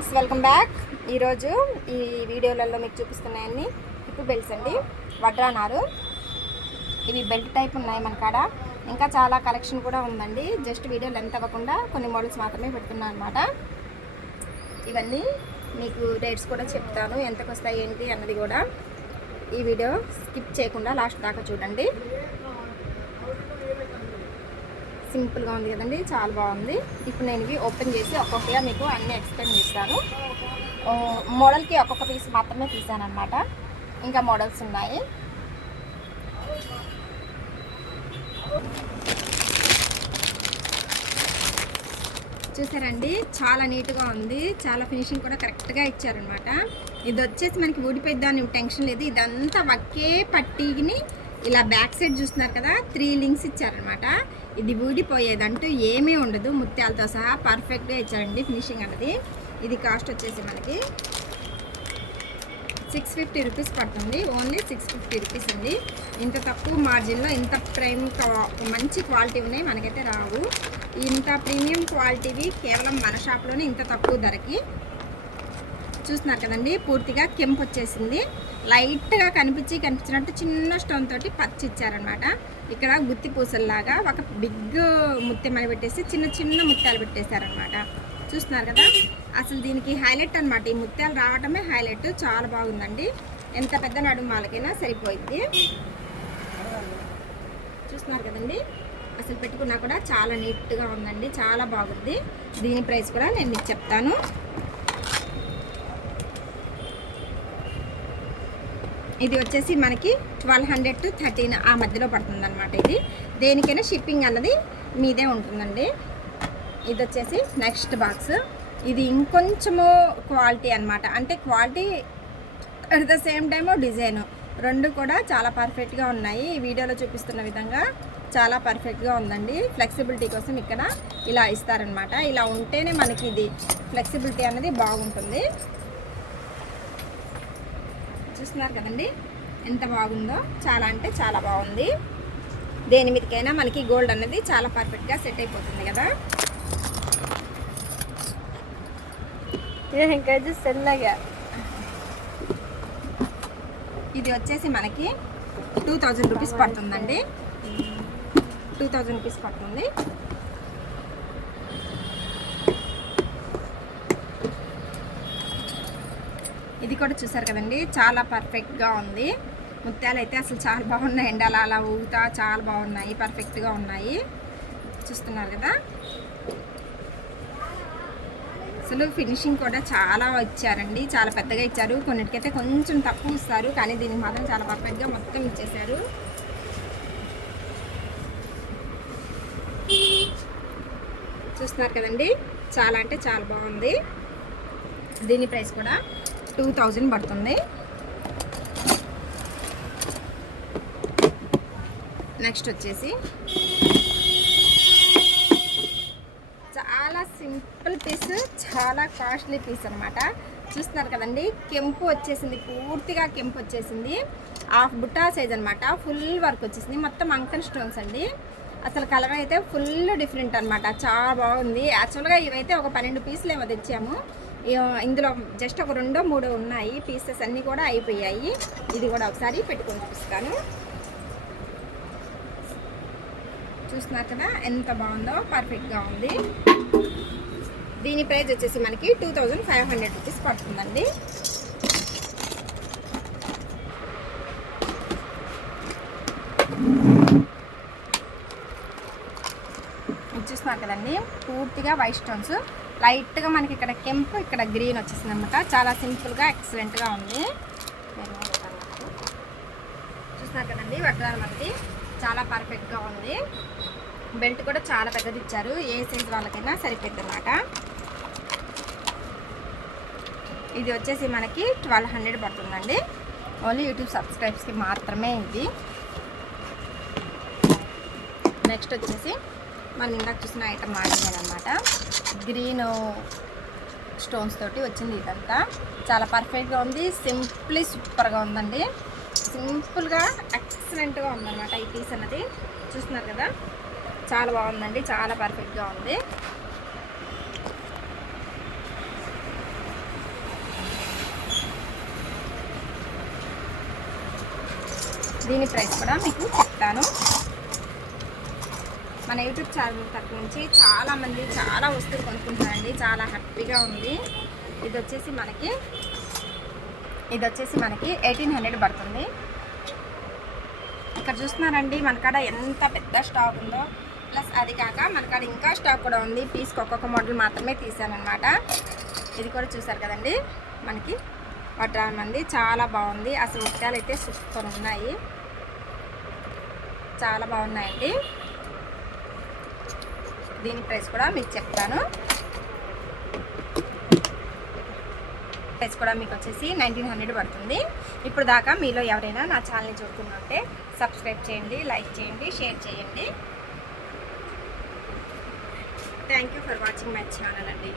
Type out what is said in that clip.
Friends welcome back. ఈరోజు ఈ వీడియోలలో మీకు చూపిస్తున్నాయన్ని హిప్పు బెల్ట్స్ అండి. వడ్రానారు ఇవి బెల్ట్ టైప్ ఉన్నాయి మన కాడ. ఇంకా చాలా కలెక్షన్ కూడా ఉందండి. జస్ట్ వీడియో లెంత్ అవ్వకుండా కొన్ని మోడల్స్ మాత్రమే పెడుతున్నాను అనమాట ఇవన్నీ మీకు రేట్స్ కూడా చెప్తాను. ఎంతకు వస్తాయి ఏంటి అన్నది కూడా ఈ వీడియో స్కిప్ చేయకుండా లాస్ట్ దాకా చూడండి. సింపుల్గా ఉంది కదండి చాలా బాగుంది. ఇప్పుడు నేను ఇవి ఓపెన్ చేసి ఒక్కొక్కగా మీకు అన్నీ ఎక్స్ప్లెయిన్ చేస్తాను. మోడల్కి ఒక్కొక్క పీస్ మాత్రమే తీసాను అనమాట ఇంకా మోడల్స్ ఉన్నాయి. చూసారండి? చాలా నీట్గా ఉంది. చాలా ఫినిషింగ్ కూడా కరెక్ట్గా ఇచ్చారనమాట ఇది వచ్చేసి మనకి ఊడిపోయిద్దాని టెన్షన్ లేదు. ఇదంతా ఒకే పట్టీని ఇలా బ్యాక్ సైడ్ చూస్తున్నారు కదా త్రీ లింక్స్ ఇచ్చారనమాట ఇది ఊడిపోయేదంటూ ఏమీ ఉండదు. ముత్యాలతో సహా పర్ఫెక్ట్గా ఇచ్చారండి ఫినిషింగ్ అన్నది. ఇది కాస్ట్ వచ్చేసి మనకి సిక్స్ ఫిఫ్టీ రూపీస్ పడుతుంది. ఓన్లీ సిక్స్ ఫిఫ్టీ రూపీస్ అండి. ఇంత తక్కువ మార్జిన్లో ఇంత ప్రైమ్ మంచి క్వాలిటీ ఉన్నాయి మనకైతే రావు. ఇంత ప్రీమియం క్వాలిటీవి కేవలం మన షాప్లోనే ఇంత తక్కువ ధరకి చూస్తున్నారు కదండి పూర్తిగా కెంపు వచ్చేసింది. లైట్గా కనిపించి కనిపించినట్టు చిన్న స్టోన్ తోటి పచ్చి ఇచ్చారనమాట ఇక్కడ గుత్తి పూసల్లాగా ఒక బిగ్ ముత్యం పెట్టేసి చిన్న చిన్న ముత్యాలు పెట్టేశారనమాట చూస్తున్నారు కదా అసలు దీనికి హైలైట్ అనమాట ఈ ముత్యాలు రావటమే హైలైట్. చాలా బాగుందండి. ఎంత పెద్ద నడుము వాళ్ళకైనా సరిపోయింది. చూస్తున్నారు కదండి అసలు పెట్టుకున్నా కూడా చాలా నీట్గా ఉందండి. చాలా బాగుంది. దీని ప్రైస్ కూడా నేను మీకు చెప్తాను. ఇది వచ్చేసి మనకి ట్వెల్వ్ హండ్రెడ్ టు థర్టీన్ ఆ మధ్యలో పడుతుంది అనమాట ఇది. దేనికైనా షిప్పింగ్ అన్నది మీదే ఉంటుందండి. ఇది వచ్చేసి నెక్స్ట్ బాక్స్ ఇది ఇంకొంచెము క్వాలిటీ అన్నమాట. అంటే quality at the same time design రెండు కూడా చాలా పర్ఫెక్ట్గా ఉన్నాయి. ఈ వీడియోలో చూపిస్తున్న విధంగా చాలా పర్ఫెక్ట్గా ఉందండి. ఫ్లెక్సిబిలిటీ కోసం ఇక్కడ ఇలా ఇస్తారనమాట ఇలా ఉంటేనే మనకి ఇది ఫ్లెక్సిబిలిటీ అనేది బాగుంటుంది. చూస్తున్నారు కదండి? ఎంత బాగుందో. చాలా అంటే చాలా బాగుంది. దేని మీదకైనా మనకి గోల్డ్ అనేది చాలా పర్ఫెక్ట్గా సెట్ అయిపోతుంది కదా. ఇంకా సెల్లగా ఇది వచ్చేసి మనకి టూ థౌజండ్ రూపీస్ పడుతుందండి. టూ థౌజండ్ రూపీస్ పడుతుంది. ఇది కూడా చూసారు కదండి చాలా పర్ఫెక్ట్గా ఉంది. ముత్యాలు అయితే అసలు చాలా బాగున్నాయండి అలా అలా ఊగుతా చాలా బాగున్నాయి పర్ఫెక్ట్గా ఉన్నాయి. చూస్తున్నారు కదా? అసలు ఫినిషింగ్ కూడా చాలా ఇచ్చారండి చాలా పెద్దగా ఇచ్చారు. కొన్నిటికైతే కొంచెం తక్కువ ఇస్తారు కానీ దీనికి మాత్రం చాలా పర్ఫెక్ట్గా మొత్తం ఇచ్చేసారు చూస్తున్నారు కదండి చాలా అంటే చాలా బాగుంది. దీని ప్రైస్ కూడా టూ థౌజండ్ పడుతుంది. నెక్స్ట్ వచ్చేసి చాలా సింపుల్ పీస్ చాలా కాస్ట్లీ పీస్ అనమాట చూస్తున్నారు కదండి కెంపు వచ్చేసింది పూర్తిగా కెంపు వచ్చేసింది. హాఫ్ బుట్టా సైజ్ అనమాట ఫుల్ వర్క్ వచ్చేసింది. మొత్తం అంకన్ స్టోన్స్ అండి. అసలు కలర్ అయితే ఫుల్ డిఫరెంట్ అనమాట చాలా బాగుంది. యాక్చువల్గా ఇవైతే ఒక పన్నెండు పీసులు ఏమో తెచ్చాము. ఇందులో జస్ట్ ఒక రెండో మూడో ఉన్నాయి. పీసెస్ అన్నీ కూడా అయిపోయాయి. ఇది కూడా ఒకసారి పెట్టుకొని చూపిస్తాను. చూస్తున్నారు కదా ఎంత బాగుందో పర్ఫెక్ట్గా ఉంది. దీని ప్రైస్ వచ్చేసి మనకి two thousand five hundred rupees పడుతుందండి. ఇది చూస్తున్నారు కదండి పూర్తిగా వైట్ స్టోన్స్ లైట్గా మనకి ఇక్కడ కెంపు ఇక్కడ గ్రీన్ వచ్చేసింది అనమాట చాలా సింపుల్గా ఎక్సలెంట్గా ఉంది. నేను చూస్తున్నారు కదండి వడ్రాల మనకి చాలా పర్ఫెక్ట్గా ఉంది. బెల్ట్ కూడా చాలా పెద్దది ఇచ్చారు. ఏ సైజ్ వాళ్ళకైనా సరిపోద్ది అనమాట ఇది వచ్చేసి మనకి ట్వెల్వ్ హండ్రెడ్ పడుతుందండి. ఓన్లీ యూట్యూబ్ సబ్స్క్రైబ్స్కి మాత్రమే ఇది. నెక్స్ట్ వచ్చేసి మనం ఇందాక చూసిన ఐటమ్ అనమాట గ్రీన్ స్టోన్స్ తోటి వచ్చింది ఇదంతా. చాలా పర్ఫెక్ట్గా ఉంది. సింప్లీ సూపర్గా ఉందండి. సింపుల్గా ఎక్సలెంట్గా ఉందన్నమాట ఈ పీస్ అన్నది. చూస్తున్నారు కదా? చాలా బాగుందండి. చాలా పర్ఫెక్ట్గా ఉంది. దీని ప్రైస్ కూడా మీకు చెప్తాను. మన యూట్యూబ్ ఛానల్ తరపు నుంచి చాలామంది చాలా వస్తువులు కొనుక్కుంటారండి చాలా హ్యాపీగా ఉంది. ఇది వచ్చేసి మనకి ఇది వచ్చేసి మనకి ఎయిటీన్ హండ్రెడ్ పడుతుంది. ఇక్కడ చూస్తున్నారండి మన కాడ ఎంత పెద్ద స్టాక్ ఉందో. ప్లస్ అది కాక మన కాడ ఇంకా స్టాక్ కూడా ఉంది. పీస్కి ఒక్కొక్క మోడల్ మాత్రమే తీసానమాట ఇది కూడా చూసారు కదండి. మనకి వడ్రాన్ మంది చాలా బాగుంది. అసలు ఉత్యాలు అయితే సూపర్ ఉన్నాయి. చాలా బాగున్నాయండి. దీని ప్రైస్ కూడా మీకు చెప్తాను. ప్రైస్ కూడా మీకు వచ్చేసి నైన్టీన్ హండ్రెడ్ పడుతుంది. ఇప్పుడు దాకా మీలో ఎవరైనా నా ఛానల్ని చూడుకుంటుంటే సబ్స్క్రైబ్ చేయండి లైక్ చేయండి షేర్ చేయండి. Thank you for watching my channel అండి.